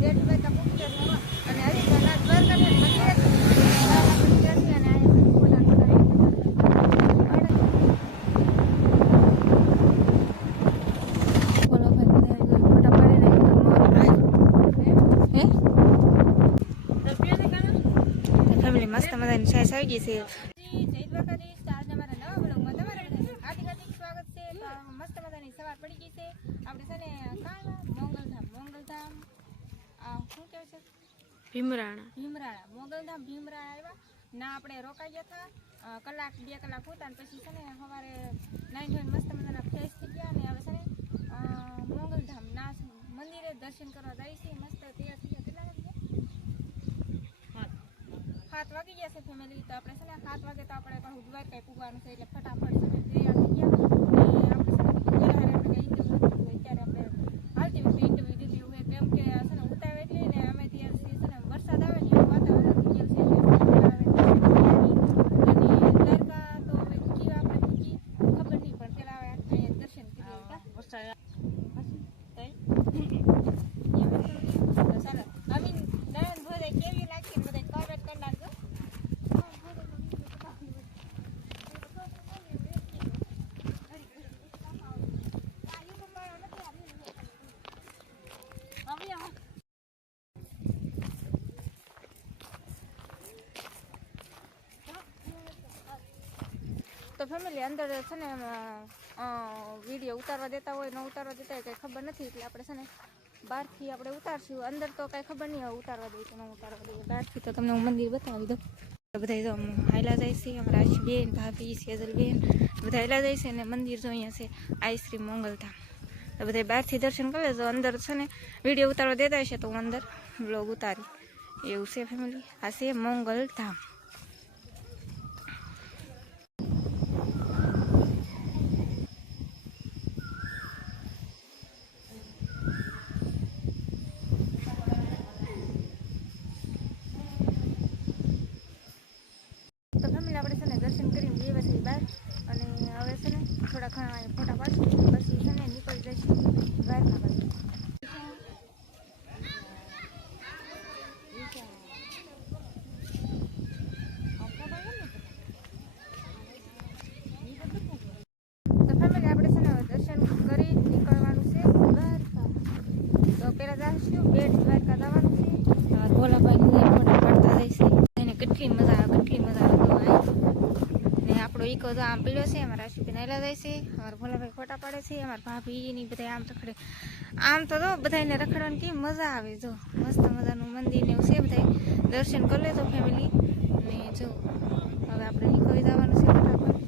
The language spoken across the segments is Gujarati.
બેટ દ્વારકા પૂકી જશે અને હરિદ્વાર દ્વારકા ને મંદિરે પૂકી જશે અને મસ્ત મજાની છાશ આવી ગઈ છે. જય દ્વારકાધીશ. આજના મારા નવા બ્લોગમાં તમારું હાર્દિક સ્વાગત છે. તો મસ્ત મજાની સવાર પડી ગઈ છે. આપણે છે ને મોગલધામ શું કહેવાય છે? ભીમરાણા મોગલધામ ભીમરાણા આવ્યા ના આપણે રોકાઈ ગયા હતા કલાક 2 કલાક હોતા ને પછી છે ને સવારે નાઈ ધોઈને મસ્ત મજાના ફ્રેશ થઈ ગયા અને હવે છે ને મોગલધામ ના મંદિરે દર્શન કરવા જાય છે. મસ્ત તૈયાર થઈ ગયા. કેટલા 7 વાગી ગયા છે ફેમિલી. તો આપણે છે ને 7 વાગે તો આપણે પાછું દ્વારકા પૂગવાનું છે એટલે ફટાફટ છે ને તૈયાર થઈ ગયા. અત્યારે આપણે હાલતી વખતે ઇન્ટરવ્યુ દીધું હોય કેમ કે છે ને ઉતાવે એટલે ને અમે ત્યારથી છે ને વરસાદ આવે ને એવું વાતાવરણ થઈ ગયું છે અને દ્વારકા તો હવે પૂગી આપણે પૂગી ખબર નહીં પણ પેલા અહીંયા દર્શન કરી વરસાદ ચાલો અમીન નયન ભોજે કેવી લાગી બધા કોમેન્ટ કરી નાખજો. તો ફેમિલી અંદર છે ને વિડીયો ઉતારવા દેતા હોય ન ઉતારવા દેતા હોય કંઈ ખબર નથી એટલે આપણે છે ને બહારથી આપણે ઉતારશું. અંદર તો કાંઈ ખબર નહીં હોય ઉતારવા દઈએ કે ન ઉતારવા દઈએ. બહારથી તો તમને હું મંદિર બતાવી દઉં. બધા તો હાયલા જાય છે અમારા આશીબેન ભાભી સેજલબેન બધા હાયલા જાય છે ને મંદિર જો અહીંયા છે આઈશ્રી મોગલધામ. તો બધા બહારથી દર્શન કરે તો અંદર છે ને વિડીયો ઉતારવા દેતા હશે તો હું અંદર બ્લોગ ઉતારી એવું છે ફેમિલી. આ છે મોગલધામ. આપણે છે ને દર્શન કરીને 2 વાગે બહાર અને હવે છે ને થોડા ઘણા ફોટા પાડશું પછી છે ને નીકળી જઈશું દ્વારકા બાજુ. તો ફેમિલી આપણે છે ને દર્શન કરી નીકળવાનું છે દ્વારકા. તો પહેલાં જઈશું બેટ દ્વારકા જવાનું છે. ભોલાભાઈ ફોટા પાડતા જઈશે એને કેટલી મજા આવે આપણો ઈકો તો આમ પીડ્યો છે. અમારા આશુબેન હાલ્યા જાય છે. અમારા ભોલાભાઈ ફોટા પાડે છે. અમારા ભાભીની બધા આમ રખડે. આમ તો જો બધાને રખડવાની કેવી મજા આવે. જો મસ્ત મજાનું મંદિર ને એવું છે. બધા દર્શન કરી લેજો ફેમિલી ને જો હવે આપણે નીકળી જવાનું છે ફટાફટ.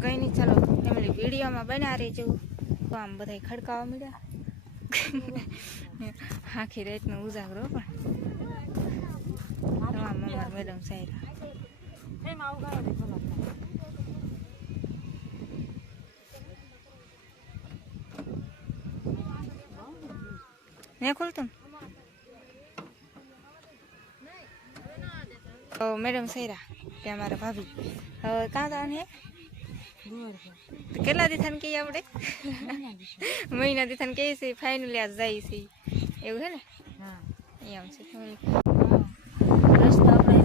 કંઈ નહીં ચાલો ફેમિલી વિડીયોમાં બના રહેજો. તો આમ બધા ખડકાવા મળ્યા આખી રાતનો ઉજાગરો પણ તમામ અમારા મેડમ સાહેબ नहीं खुलतुम तो मैडम सहीरा के हमारा भाभी कहाँ जान है तो केला दिथन के આપણે મહિના દિથન કે છે ફાઇનલી આજ જાય છે એવું છે ને. હા એમ છે ફેમિલી. રસ્તો આપણે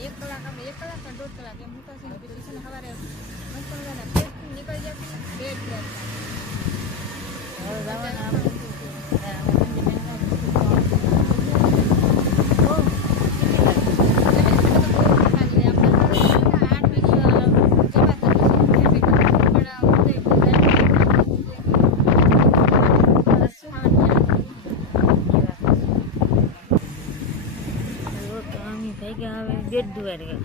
एक कलाक આપણે 1 કલાક કે 1.5 કલાક એમ મૂકશે ને પછી છે ને સવારે મસ્ત મજાના ફ્રેશ નીકળી જશે બેટ દ્વારકા. હવે જવાના આપણે બેટ દ્વારકા.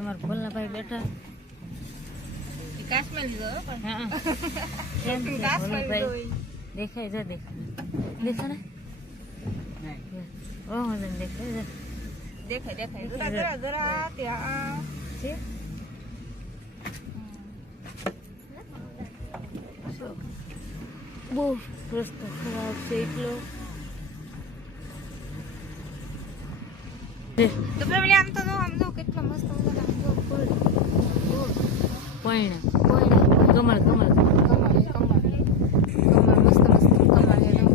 અમારા ભોલાભાઈ બેઠા દેખાય જા દેખાય દેખાય બહુ રસ્તો ખરાબ છે એટલો. તો ફેમિલી આમ તો કેટલો મસ્ત મજાનો આમ જો ફૂલ પૈણા કોઈના કમળ કમળ કમળ મસ્ત મસ્ત કમળ છે જો.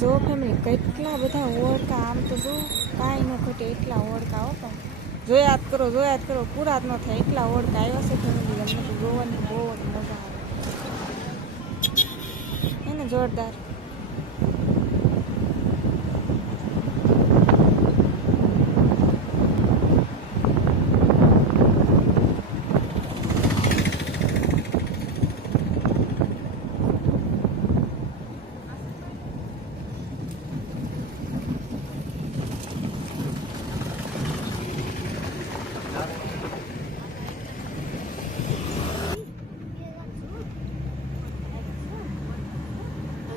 જો ફેમિલી કેટલા બધા ઓળકા આમ તો જો કાંઈ ન ઘટે એટલા ઓળકા હો પણ જોયા જ કરો પૂરા જ ન થાય એટલા ઓળકા આવ્યા છે ફેમિલી. અમને તો જોવાની બહુ જ મજા આવે એને જોરદાર.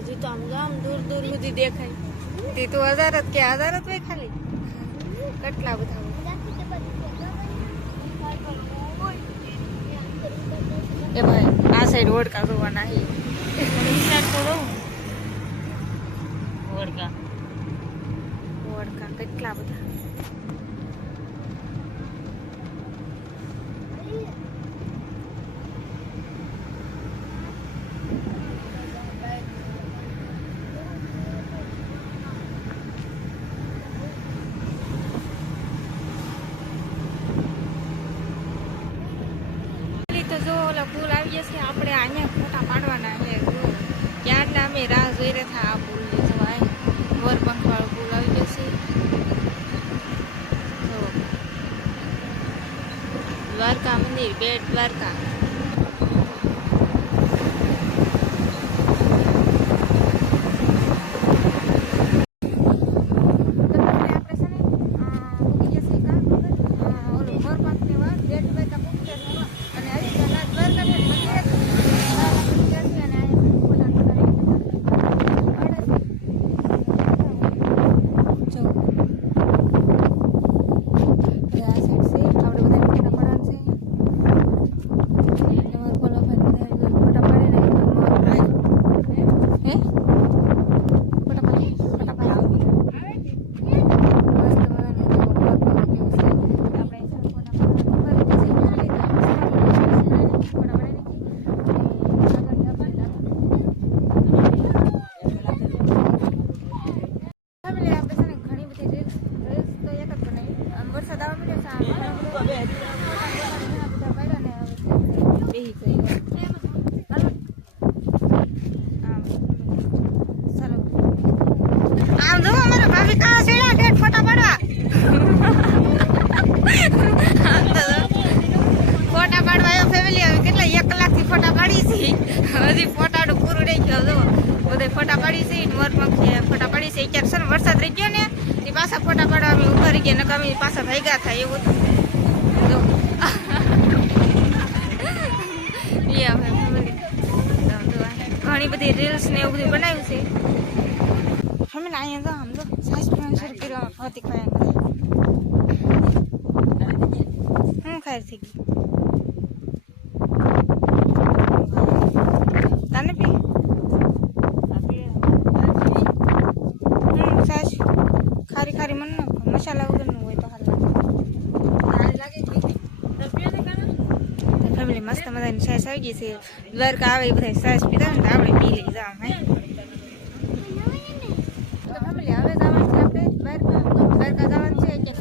હજી તો આમ દૂર સુધી દેખાય તે તો હજાર જ હોય ખાલી કેટલા બધા એ ભાઈ આ સાઈડ ઓળકા જોવાના છે. ઓળકા કેટલા બધા. તો જો ઓલા પુલ આવી જશે આપણે અહીંયા ફોટા પાડવાના છે. જો ક્યારના અમે રાહ જોઈ રહ્યા હતા આ પુલની. જો આ મોરપંખ વાળો પુલ આવી જશે. જો દ્વારકા મંદિર, બેટ દ્વારકા. હજી ફોટાડું પૂરું રહી ગયો. જો બધે ફોટા પાડી છે, મોરપંખી ફોટા પાડી છે. અત્યારે છે ને વરસાદ રહી ગયો ને એ પાછા ફોટા પાડવા અમે ઉભા રહી ગયા, નકા અમે પાછા ભેગા થાય એવું હતું. જો ઘણી બધી રીલ્સ ને એવું બધું બનાવ્યું છે. અમે અહીંયા તો આમ તો સાસ શરૂ કર્યો હતી ખાયા હું ખાઈ થઈ ગઈ તને પી સાસ ખારી ખારી મને મસાલા વગરનું હોય તો હાલ લાગે. ફેમિલી મસ્ત મજાની સાસ આવી ગઈ છે. દ્વારકા આવે એ બધા સાસ પીતા ને તો આપણે પી લઈ જાવ. હે તો ફેમિલી હવે જવાનું છે આપણે દ્વારકા જવાનું છે કે